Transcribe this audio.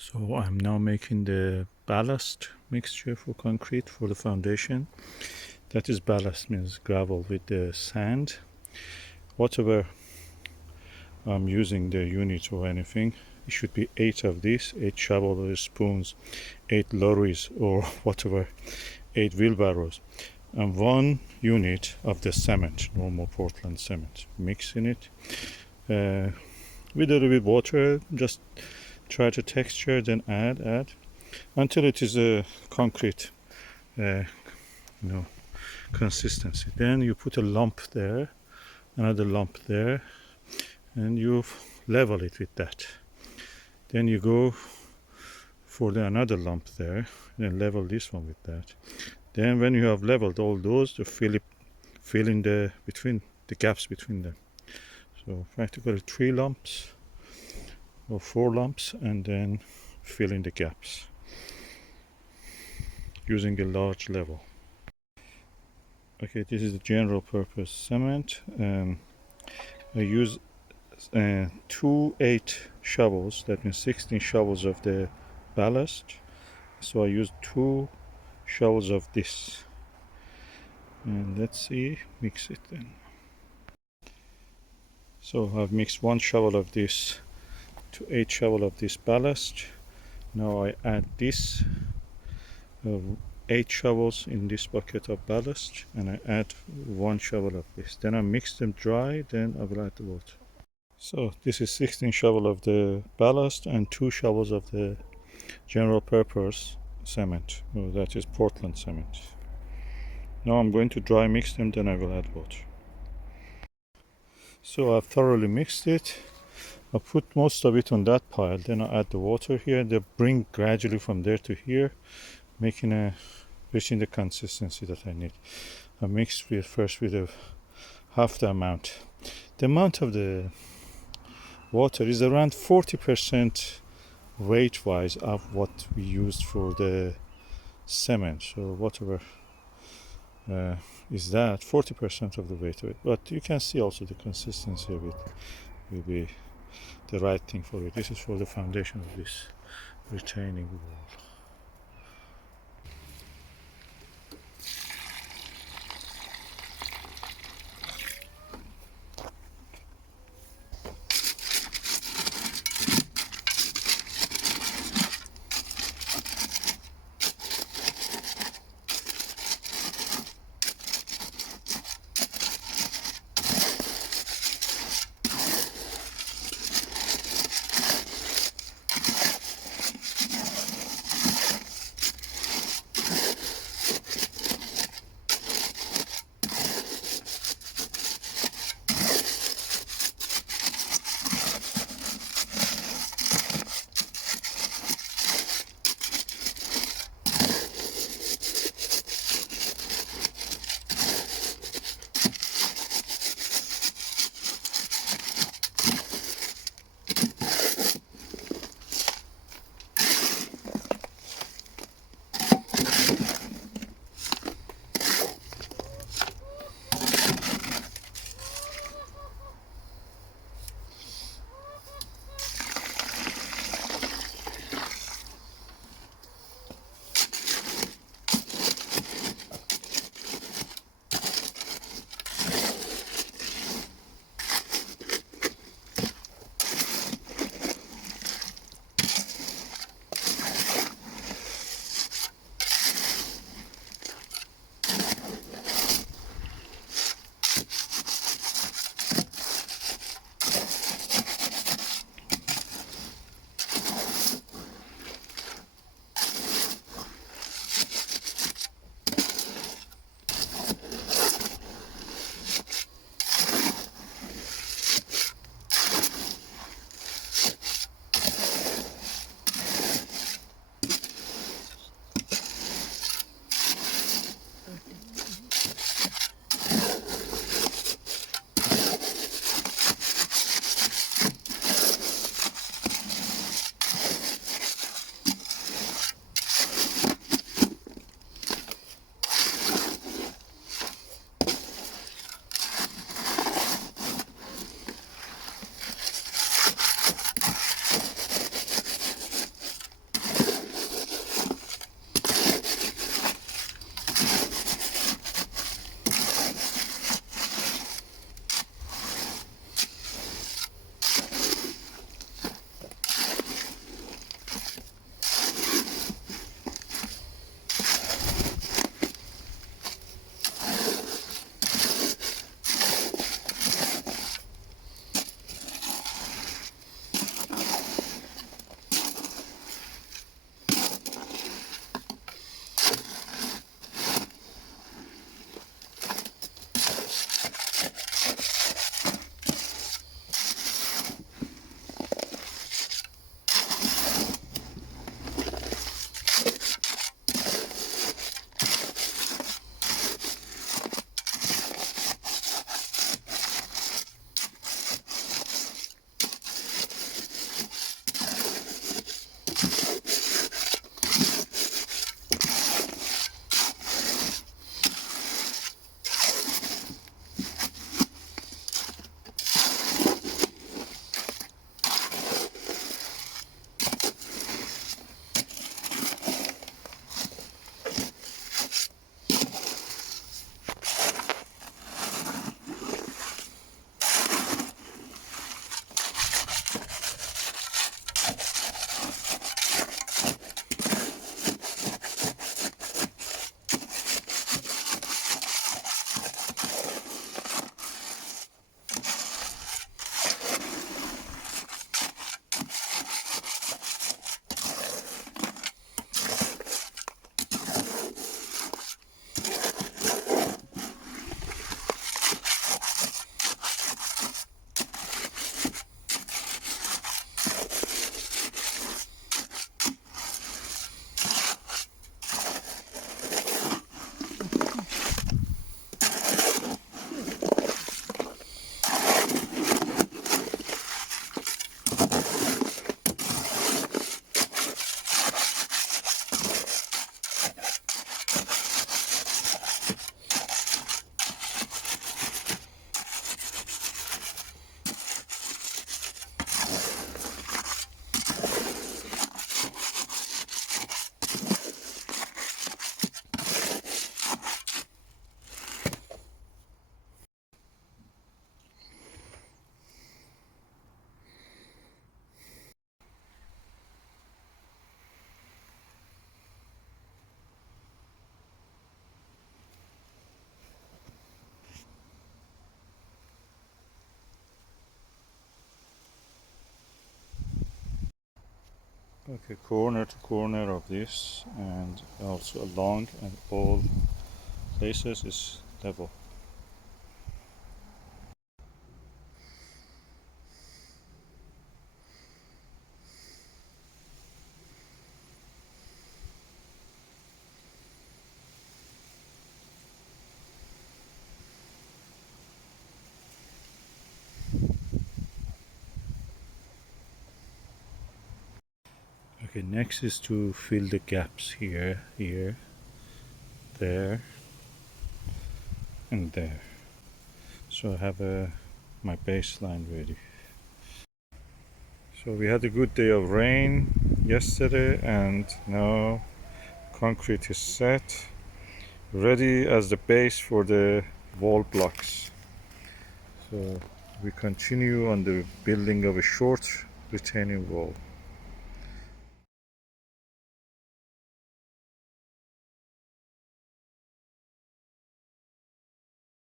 So I'm now making the ballast mixture for concrete for the foundation. That is ballast, means gravel with the sand. Whatever I'm using, the unit or anything, it should be 8 of these, 8 shovel spoons, 8 lorries or whatever, 8 wheelbarrows, and 1 unit of the cement, normal Portland cement. Mixing it with a little bit water, just try to texture, then add until it is a concrete you know consistency. Then you put a lump there, another lump there, and you level it with that. Then you go for another lump there, and level this one with that. Then when you have leveled all those, to fill in the between the gaps between them. So practically 3 lumps or 4 lumps, and then fill in the gaps using a large level. Okay, this is the general purpose cement. I use 2 8 shovels, that means 16 shovels of the ballast. So I use 2 shovels of this. And let's see, mix it then. So I've mixed 1 shovel of this to 8 shovel of this ballast. Now I add this 8 shovels in this bucket of ballast, and I add 1 shovel of this. Then I mix them dry, then I will add the water. So this is 16 shovel of the ballast and 2 shovels of the general purpose cement. Oh, that is Portland cement. Now I'm going to dry mix them, then I will add water. So I've thoroughly mixed it. I put most of it on that pile, then I add the water here. They bring gradually from there to here, reaching the consistency that I need. I mix first with half the amount. The amount of the water is around 40% weight wise of what we used for the cement. So whatever is that, 40% of the weight of it. But you can see also the consistency of it will be the right thing for it. This is for the foundation of this retaining wall. Okay, corner to corner of this, and also along, and all places is level. Okay, next is to fill the gaps here, there, and there. So I have my baseline ready. So we had a good day of rain yesterday, and now concrete is set, ready as the base for the wall blocks. So we continue on the building of a short retaining wall.